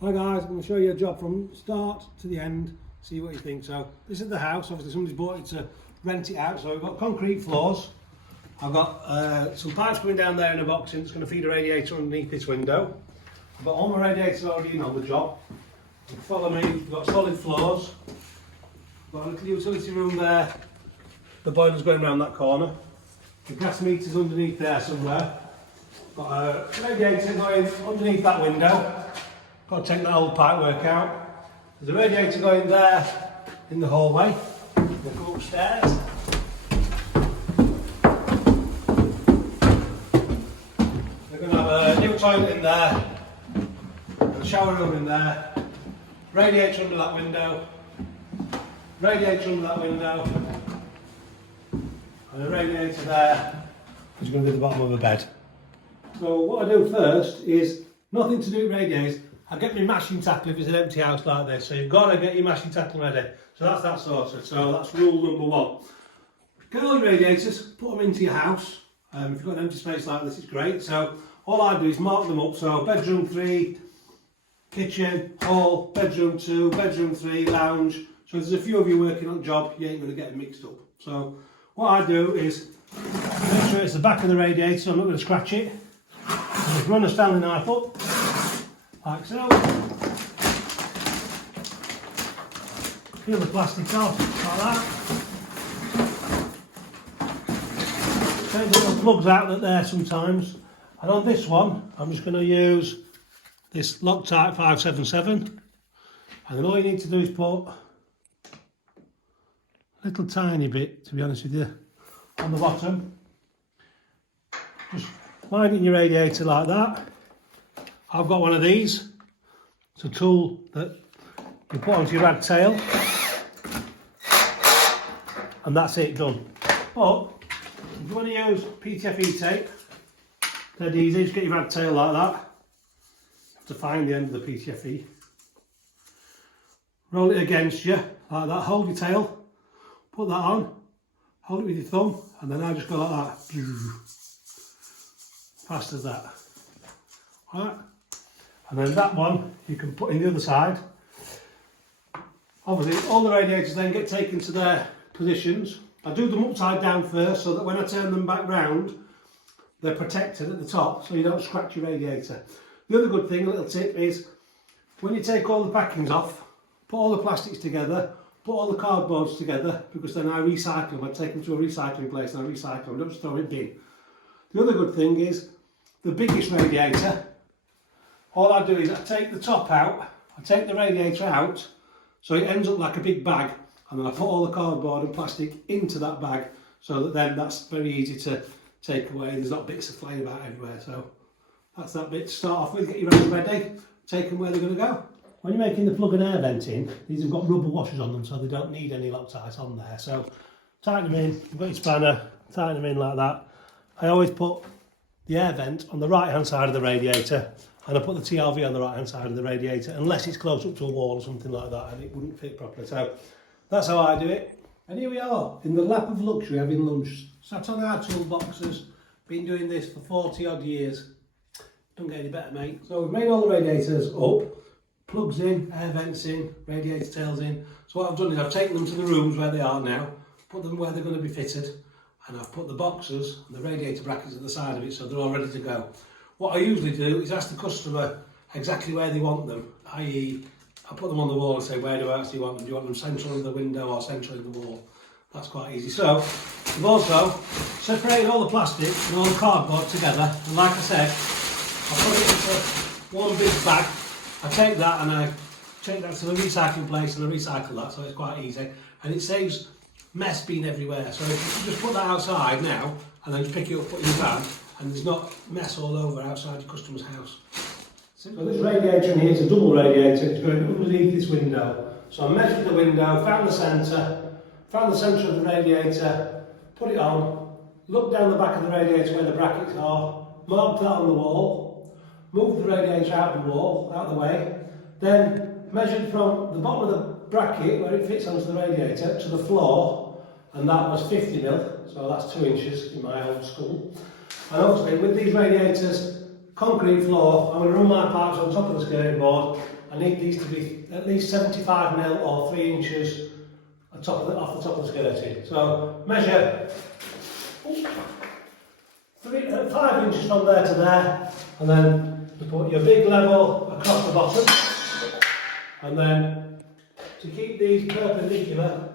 Hi guys, I'm going to show you a job from start to the end, see what you think. So this is the house, obviously somebody's bought it to rent it out. So we've got concrete floors. I've got some pipes coming down there in a box and it's going to feed a radiator underneath this window. I've got all my radiators already in on the job. And follow me, we've got solid floors. We've got a little utility room there. The boiler's going around that corner. The gas meter's underneath there somewhere. Got a radiator going underneath that window. Got to take that old pipework out. There's a radiator going there in the hallway. We'll go upstairs. We're going to have a new toilet in there, and a shower room in there, radiator under that window, radiator under that window, and a radiator there, which is going to be the bottom of a bed. So what I do first is nothing to do with radiators. I get my mashing tackle if it's an empty house like this. So you've got to get your mashing tackle ready. So that's that sorted. So that's rule number one. Get all your radiators, put them into your house. If you've got an empty space like this, it's great. So all I do is mark them up. So bedroom 3, kitchen, hall, bedroom 2, bedroom 3, lounge. So if there's a few of you working on the job, you ain't going to get them mixed up. So what I do is make sure it's the back of the radiator, so I'm not going to scratch it. Just run a Stanley knife up. Like so. Peel the plastic off, like that. Take the little plugs out that there sometimes. And on this one, I'm just going to use this Loctite 577. And then all you need to do is put a little tiny bit, to be honest with you, on the bottom. Just winding your radiator like that. I've got one of these. It's a tool that you put onto your rag tail, and that's it, done. But if you want to use PTFE tape, dead easy, just get your rag tail like that. You have to find the end of the PTFE. Roll it against you, like that, hold your tail, put that on, hold it with your thumb, and then I just go like that. Fast as that. Alright. And then that one you can put in the other side. Obviously all the radiators then get taken to their positions. I do them upside down first so that when I turn them back round they're protected at the top so you don't scratch your radiator. The other good thing, a little tip, is when you take all the packings off, put all the plastics together, put all the cardboards together, because then I recycle them. I take them to a recycling place and I recycle them, don't just throw them in bin. The other good thing is the biggest radiator, all I do is I take the top out, I take the radiator out, so it ends up like a big bag, and then I put all the cardboard and plastic into that bag, so that then that's very easy to take away. There's not bits of flying about everywhere. So that's that bit to start off with. Get your radiators ready, take them where they're going to go. When you're making the plug and air vent in, these have got rubber washers on them, so they don't need any Loctite on there. So tighten them in, you've got your spanner, tighten them in like that. I always put the air vent on the right hand side of the radiator, and I put the TRV on the right hand side of the radiator, unless it's close up to a wall or something like that and it wouldn't fit properly. So that's how I do it. And here we are in the lap of luxury having lunch. Sat on our toolboxes, been doing this for 40 odd years. Don't get any better, mate. So we've made all the radiators up, plugs in, air vents in, radiator tails in. So what I've done is I've taken them to the rooms where they are now, put them where they're going to be fitted, and I've put the boxes and the radiator brackets at the side of it so they're all ready to go. What I usually do is ask the customer exactly where they want them, i.e. I put them on the wall and say, where do I actually want them? Do you want them central in the window or central in the wall? That's quite easy. So we've also separated all the plastic and all the cardboard together, and like I said, I put it into one big bag. I take that and I take that to the recycling place and I recycle that, so it's quite easy, and it saves mess being everywhere. So if you just put that outside now and then just pick it up, put it in your van, and there's not mess all over outside your customer's house. So this radiator in here is a double radiator. It's going underneath this window. So I measured the window, found the centre of the radiator, put it on, looked down the back of the radiator where the brackets are, marked that on the wall, moved the radiator out of the wall, out of the way, then measured from the bottom of the bracket where it fits onto the radiator to the floor, and that was 50mm, so that's 2 inches in my old school. And obviously with these radiators concrete floor, I'm going to run my pipes on top of the skirting board. I need these to be at least 75mm or 3 inches off the top of the skirting. So measure 5 inches from there to there, and then you put your big level across the bottom, and then to keep these perpendicular,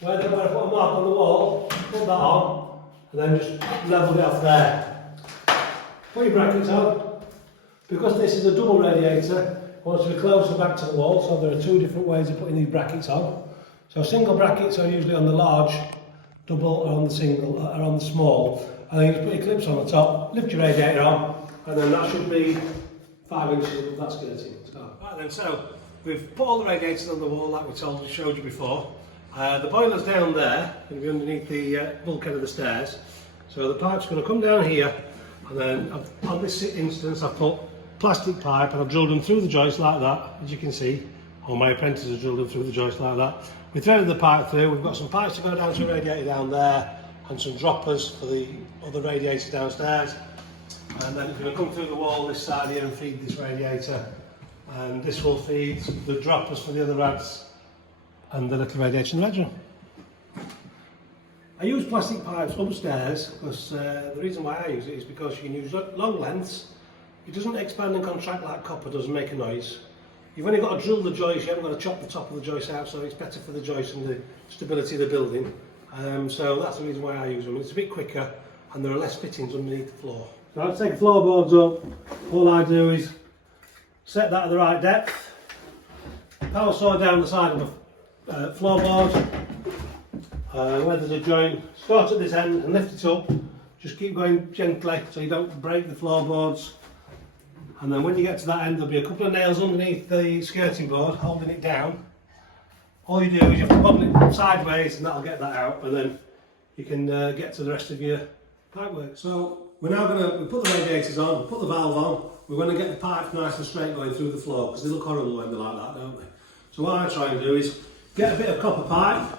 where I put a mark on the wall, put that on, and then just level it off there. Put your brackets on. Because this is a double radiator, it wants to be closer back to the wall, so there are 2 different ways of putting these brackets on. So single brackets are usually on the large, double are on the single, are on the small. And then you just put your clips on the top, lift your radiator on, and then that should be 5 inches of that skirting. Right then, so we've put all the radiators on the wall like we showed you before. The boiler's down there, going to be underneath the bulkhead of the stairs. So the pipe's going to come down here, and then on this instance I've put plastic pipe and I've drilled them through the joist like that, as you can see. All my apprentices have drilled them through the joist like that. We threaded the pipe through, we've got some pipes to go down to the radiator down there, and some droppers for the other radiator downstairs. And then it's going to come through the wall this side here and feed this radiator. And this will feed the droppers for the other rads and the little radiator in the bedroom. I use plastic pipes upstairs because the reason why I use it is because you can use long lengths. It doesn't expand and contract like copper does and make a noise. You've only got to drill the joist, you haven't got to chop the top of the joist out, so it's better for the joist and the stability of the building. So that's the reason why I use them. It's a bit quicker and there are less fittings underneath the floor. So I'll take the floorboards up. All I do is set that at the right depth, power saw down the side of the floorboard, where there's a joint, start at this end and lift it up. Just keep going gently so you don't break the floorboards. And then when you get to that end, there'll be a couple of nails underneath the skirting board holding it down. All you do is you have to wobble it sideways and that'll get that out, and then you can get to the rest of your pipework. So we're now going to put the radiators on, put the valve on. We're going to get the pipe nice and straight going through the floor because they look horrible when they're like that, don't they? So what I try and do is get a bit of copper pipe,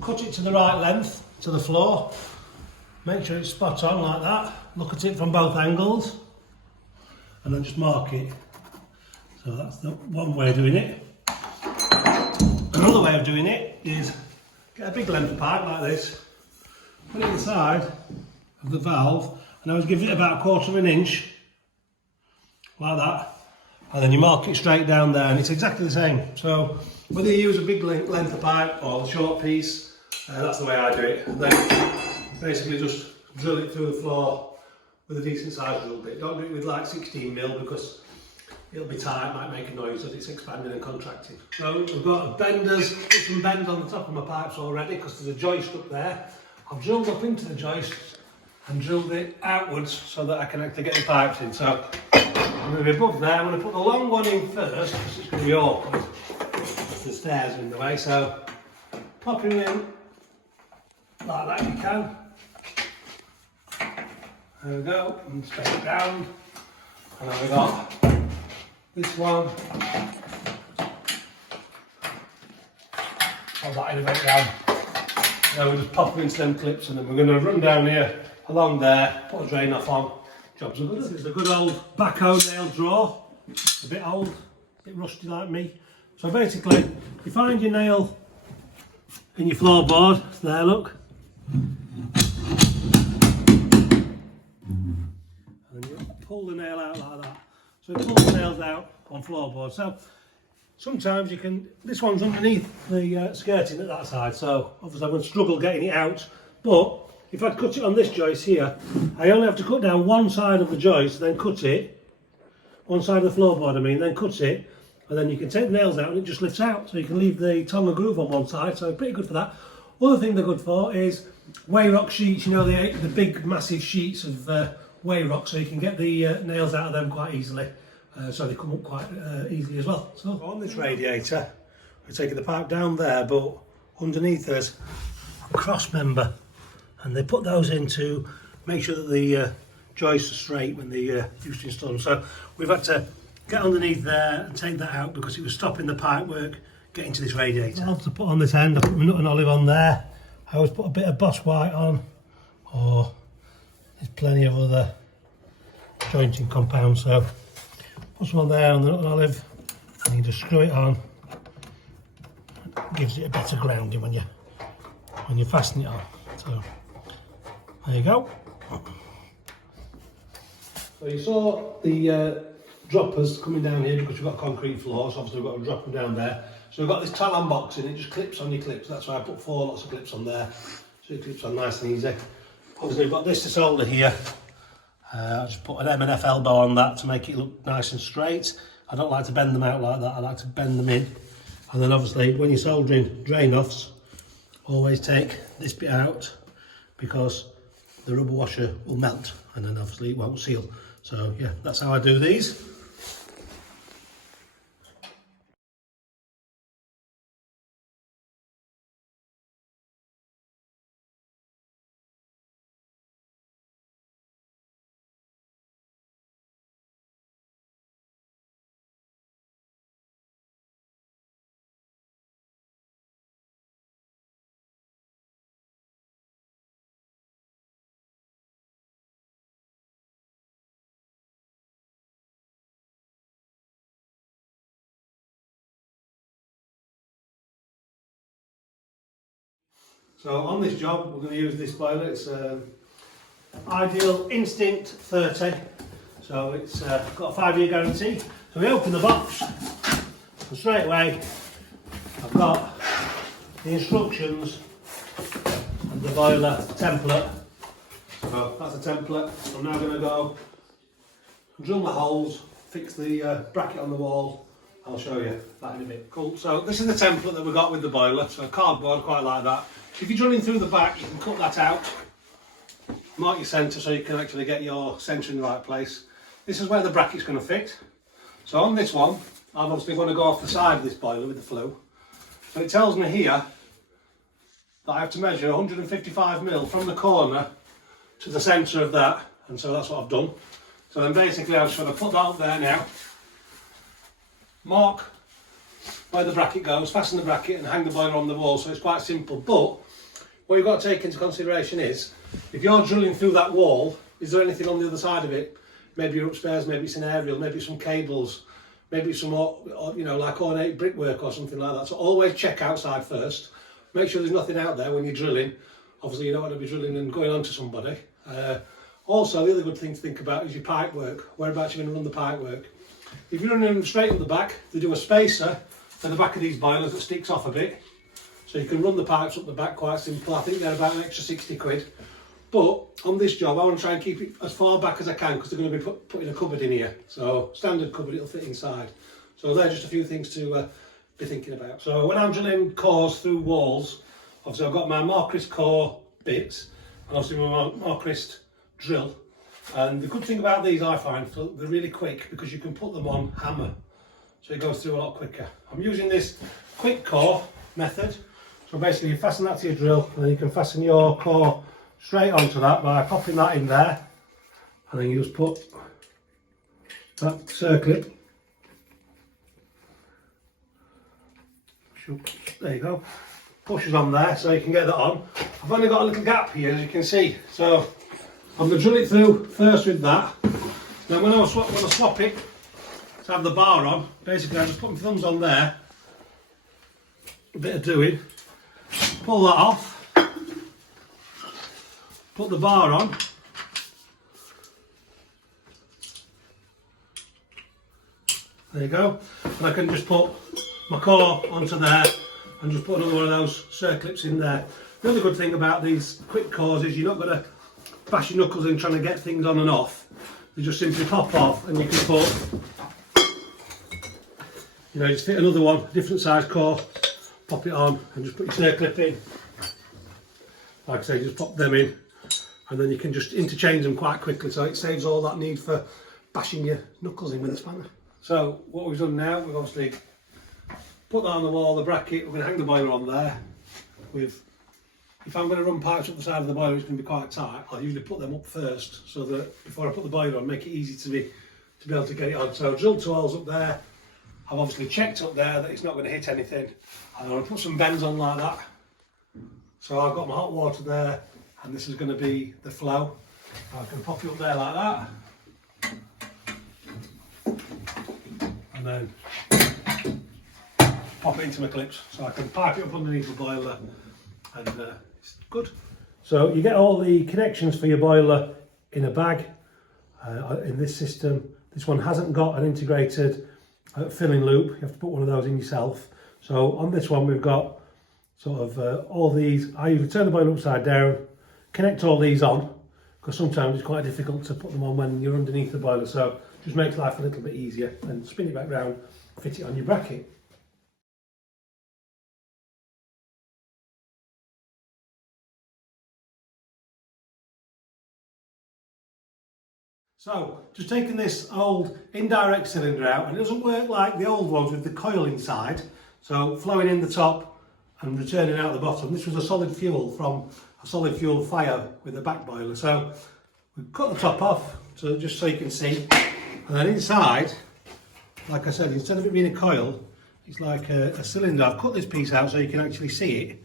cut it to the right length to the floor, make sure it's spot on like that, look at it from both angles, and then just mark it. So that's the one way of doing it. Another way of doing it is get a big length of pipe like this, put it inside of the valve, and I always give it about 1/4 of an inch, like that, and then you mark it straight down there, and it's exactly the same. So whether you use a big length of pipe or a short piece, that's the way I do it. And then basically just drill it through the floor with a decent sized drill bit. Don't do it with like 16mm because it'll be tight, might make a noise as it's expanding and contracting. So we've got benders, put some bends on the top of my pipes already because there's a joist up there. I've drilled up into the joist and drilled it outwards so that I can actually get the pipes in. So I'm going to be above there. I'm going to put the long one in first because it's going to be awkward. The stairs are in the way, so pop him in like that if you can. There we go, and straight it down. And then we got this one. Pop that in a bit down. Now we just pop them into them clips, and then we're going to run down here along there, put a drain off on. Jobs are good. This is a good old backhoe nail drawer. A bit old, a bit rusty like me. So basically, you find your nail in your floorboard. There, look. And you pull the nail out like that. So it pulls the nails out on floorboard. So sometimes you can, this one's underneath the skirting at that side, so obviously I'm going to struggle getting it out. But if I cut it on this joist here, I only have to cut down one side of the joist, then cut it, one side of the floorboard I mean, then cut it, and then you can take the nails out and it just lifts out. So you can leave the tongue and groove on one side, so pretty good for that. Other thing they're good for is way rock sheets, you know, the big massive sheets of way rock, so you can get the nails out of them quite easily. So they come up quite easily as well. So on this radiator, we're taking the pipe down there, but underneath there's a cross member, and they put those in to make sure that the joists are straight when they used to install them. So we've had to get underneath there and take that out because it was stopping the pipe work getting to this radiator. I'll have to put on this end, I put my nut and olive on there. I always put a bit of Boss White on, or there's plenty of other jointing compound. So put some on there on the olive, and you just screw it on. It gives it a better grounding when you fasten it on. So there you go. So you saw the droppers coming down here because we've got concrete floors, so obviously we've got to drop them down there. So we've got this Talon box in, it just clips on your clips, that's why I put 4 lots of clips on there, so it clips on nice and easy. Obviously we've got this to solder here. I just put an M&F elbow on that to make it look nice and straight. I don't like to bend them out like that, I like to bend them in. And then obviously when you're soldering drain-offs, always take this bit out because the rubber washer will melt and then obviously it won't seal. So yeah, that's how I do these. So on this job, we're going to use this boiler. It's Ideal Instinct 30. So it's got a 5-year guarantee. So we open the box, and straight away I've got the instructions and the boiler template. So that's the template. I'm now going to go drill the holes, fix the bracket on the wall. I'll show you that in a bit. Cool. So this is the template that we got with the boiler. So cardboard, quite like that. If you're drilling through the back, you can cut that out, mark your centre so you can actually get your centre in the right place. This is where the bracket's going to fit. So on this one, I'm obviously going to go off the side of this boiler with the flue. So it tells me here that I have to measure 155mm from the corner to the centre of that, and so that's what I've done. So then basically I'm just going to put that up there now, mark where the bracket goes, fasten the bracket and hang the boiler on the wall, so it's quite simple. But what you've got to take into consideration is, if you're drilling through that wall, is there anything on the other side of it? Maybe you're upstairs, maybe it's an aerial, maybe it's some cables, maybe it's some, you know, like ornate brickwork or something like that. So always check outside first. Make sure there's nothing out there when you're drilling. Obviously you don't want to be drilling and going onto somebody. Also, the other good thing to think about is your pipe work. Whereabouts you're going to run the pipe work. If you're running them straight up the back, they do a spacer at the back of these boilers that sticks off a bit. So you can run the pipes up the back, quite simple. I think they're about an extra 60 quid. But on this job, I want to try and keep it as far back as I can because they're going to be putting a cupboard in here. So standard cupboard, it'll fit inside. So they're just a few things to be thinking about. So when I'm drilling cores through walls, obviously I've got my Markrist core bits and obviously my Markrist drill. And the good thing about these, I find, they're really quick because you can put them on hammer. So it goes through a lot quicker. I'm using this quick core method. So basically you fasten that to your drill and then you can fasten your core straight onto that by popping that in there. And then you just put that circlip. There you go. Pushes on there so you can get that on. I've only got a little gap here as you can see. So I'm going to drill it through first with that. Now when I swap it to have the bar on, basically I just put my thumbs on there, a bit of doing, pull that off, put the bar on, there you go, and I can just put my core onto there and just put another one of those circlips in there. The other good thing about these quick cores is you're not going to bash your knuckles in trying to get things on and off. They just simply pop off and you can put, you know, just fit another one, different size core, pop it on and just put your circlip in. Like I say, just pop them in and then you can just interchange them quite quickly, so it saves all that need for bashing your knuckles in with the spanner. So what we've done now, we've obviously put that on the wall, the bracket, we're going to hang the boiler on there. If I'm going to run pipes up the side of the boiler, it's going to be quite tight, I'll usually put them up first so that before I put the boiler on, make it easy to be able to get it on. So drilled 2 holes up there. I've obviously checked up there that it's not going to hit anything. I'm going to put some bends on like that. So I've got my hot water there and this is going to be the flow. I can pop it up there like that. then pop it into my clips so I can pipe it up underneath the boiler, and it's good. So you get all the connections for your boiler in a bag in this system. This one hasn't got an integrated filling loop. You have to put one of those in yourself. So on this one we've got sort of all these. I usually turn the boiler upside down, connect all these on, because sometimes it's quite difficult to put them on when you're underneath the boiler, so just makes life a little bit easier. And spin it back round, fit it on your bracket. So, just taking this old indirect cylinder out, and it doesn't work like the old ones with the coil inside, so flowing in the top and returning out the bottom. This was a solid fuel from a solid fuel fire with a back boiler. So we cut the top off, so just so you can see, and then inside, like I said, instead of it being a coil, it's like a cylinder. I've cut this piece out so you can actually see it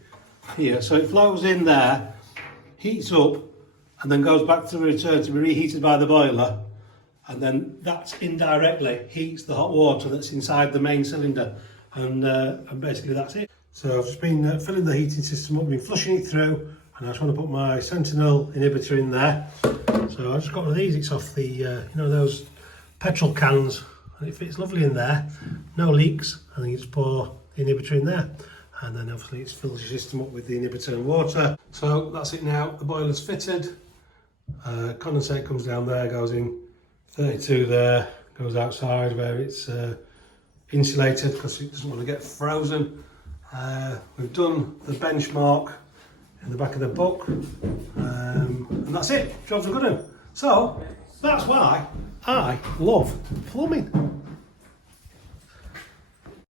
here. So it flows in there, heats up, and then goes back to return to be reheated by the boiler, and then that indirectly heats the hot water that's inside the main cylinder, and basically that's it. So I've just been filling the heating system up, been flushing it through, and I just want to put my Sentinel inhibitor in there. So I've just got one of these. It's off the you know, those petrol cans, and it fits lovely in there, no leaks, and then you just pour the inhibitor in there, and then obviously it fills your system up with the inhibitor and water. So that's it now. The boiler's fitted. Condensate comes down there, goes in 32 there, goes outside where it's insulated because it doesn't want to get frozen. We've done the benchmark in the back of the book, and that's it. Job's a good one. So that's why I love plumbing.